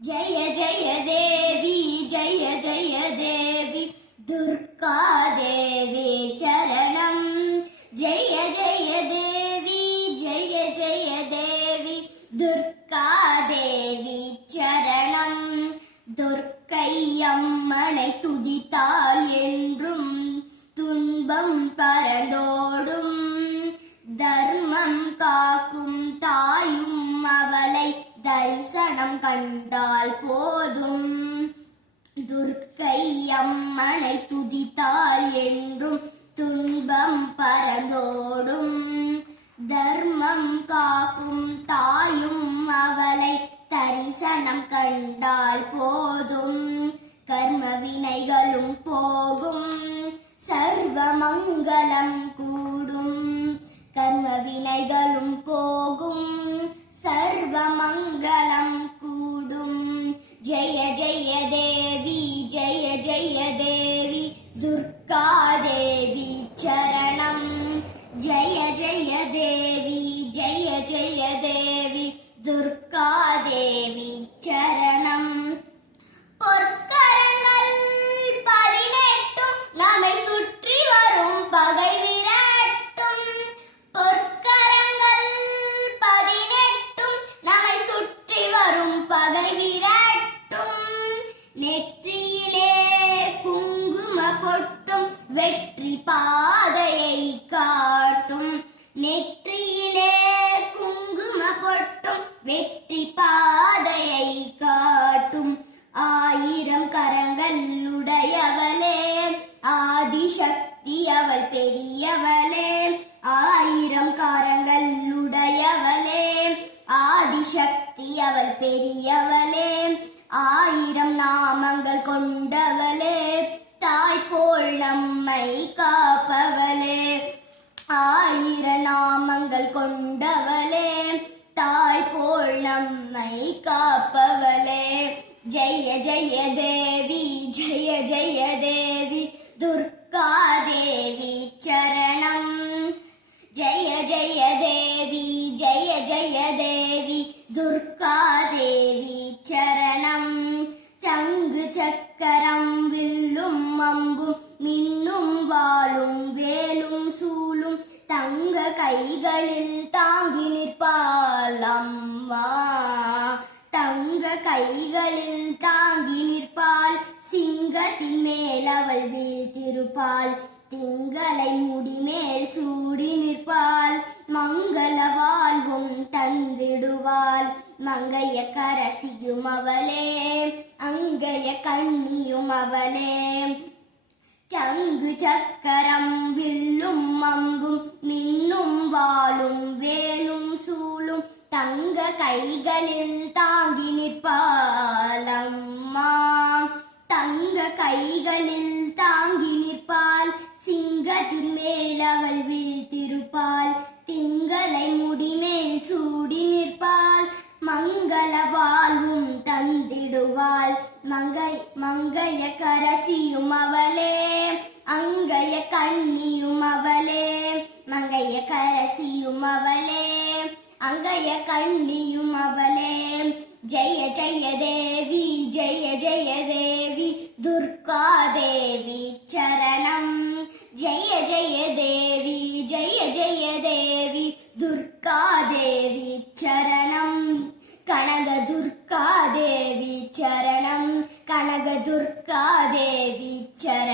जय जय देवी जय जय देवी दुर्गा देवी चरणम जय जय देवी जय जय देवी दुर्गा देवी चरणम துர்க்கையம்மனை துதித்தால் என்றும் துன்பம் பரந்தோடும் தர்மம் காக்கும் தாயும் அவளை தரிசனம் கண்டால் போதும் துர்க்கையம்மனை துதித்தால் என்றும் துன்பம் பரந்தோடும் தர்மம் காக்கும் தாயும் அவளை தரிசனம் கண்டால் போதும் கர்ம வினைகளும் போகும் சர்வ மங்களம் கூடும் கர்ம வினைகளும் போகும் சர்வ மங்களம் கூடும் ஜெய ஜெய தேவி ஜெய ஜெய தேவி துர்கா தேவி சரணம் ஜெய ஜெய தேவி ஜெய ஜெய தேவி துர்கா தேவி சரணம் பொற்கரங்கள் 18 நம்மை சுற்றி வரும் பகை விரட்டும் பொற்கரங்கள் 18 நம்மை சுற்றி வரும் பகை விரட்டும் நெற்றியிலே குங்கும பொட்டும் வெற்றி பாதையை காட்டும் நெற்றியிலே குங்கும பொட்டும் வெற்றி பாதையை காட்டும் 1000 கரங்கள் உடையவளே ஆதிசக்தி அவள் பெரியவளே 1000 கரங்கள் உடையவளே ஆதிசக்தி அவள் பெரியவளே 1000 நாமங்கள் கொண்டவளே தாய் போல் நம்மை காப்பவளே 1000 நாமங்கள் கொண்டவளே தாய் போல் நம்மை காப்பவளே ஜெய ஜெய தேவி ஜெய ஜெய தேவி துர்கா தேவி சரணம் ஜெய ஜெய தேவி ஜெய ஜெய தேவி துர்கா தேவி சரணம் சங்கு சக்கரம் வில்லும் அம்பும் மின்னும் வாளும் வேலும் சூலும் தங்க கைகளில் தாங்கி நிற்பாள் அம்மா தங்க கைகளில் தாங்கி நிற்பாள் சிங்கத்தின் மேல் அவள் வீழ்த்திருப்பாள் திங்களை முடிமேல் சூடி நிற்பாள் மங்கள வாழ்வும் தந்திடுவாள் மங்கைய கரசியும் அவளே அங்கைய கண்ணியும் அவளே சங்கு சக்கரம் வில்லும் அம்பும் மின்னும் வாளும் வேலும் சூலும் தங்க கைகளில் தாங்கி நிற்பாள் அம்மா தங்க கைகளில் தாங்கி நிற்பாள் சிங்கத்தின் மேல் அவள் வீழ்த்திருப்பாள் திங்களை முடிமேல் சூடி நிற்பாள் மங்கள வாழ்வும் தந்திடுவாள் மங்கைய கரசியும் அவளே அங்கைய கண்ணியும் அவளே மங்கைய கரசியும் அவளே அங்கைய கண்ணியும் அவளே ஜெய ஜெய தேவி ஜெய ஜெய தேவி துர்கா தேவி சரணம் ஜெய ஜெய தேவி ஜெய ஜெய தேவி துர்கா தேவி சரணம் கனக துர்கா தேவி சரணம் கனக துர்கா தேவி சரணம்